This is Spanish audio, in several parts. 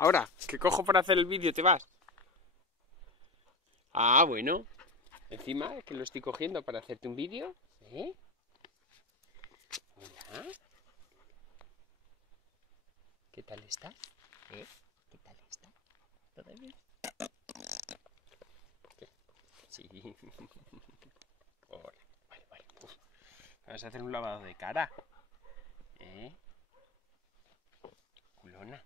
Ahora, que cojo para hacer el vídeo, te vas. Ah, bueno. Encima es que lo estoy cogiendo para hacerte un vídeo. ¿Eh? Hola. ¿Qué tal estás? ¿Eh? ¿Qué tal estás? ¿Todo bien? ¿Por qué? Sí. Vale, vale. Uf. Vamos a hacer un lavado de cara. ¿Eh? Culona.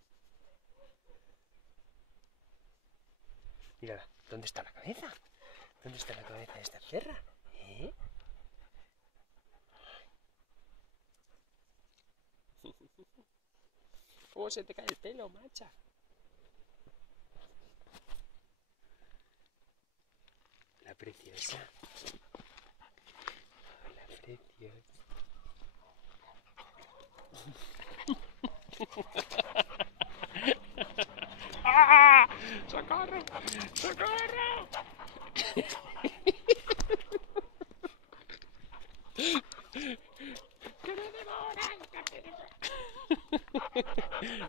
Mírala, ¿dónde está la cabeza? ¿Dónde está la cabeza de esta perra? ¿Eh? ¿Cómo se te cae el pelo, macha? La preciosa. La preciosa. ¡Ah! ¡Socorro! ¡Socorro! ¡Que me devoran!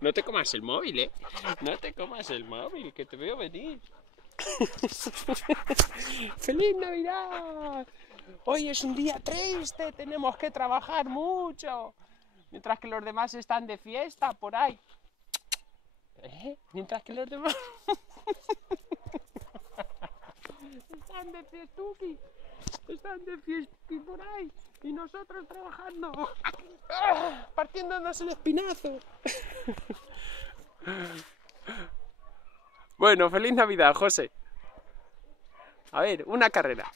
No te comas el móvil, ¿eh? No te comas el móvil, que te veo venir. ¡Feliz Navidad! Hoy es un día triste, tenemos que trabajar mucho. Mientras que los demás están de fiesta por ahí. Mientras que los demás están de fiestuki. Están de fiestuki por ahí. Y nosotros trabajando. Partiéndonos el espinazo. Bueno, feliz Navidad, José. A ver, una carrera.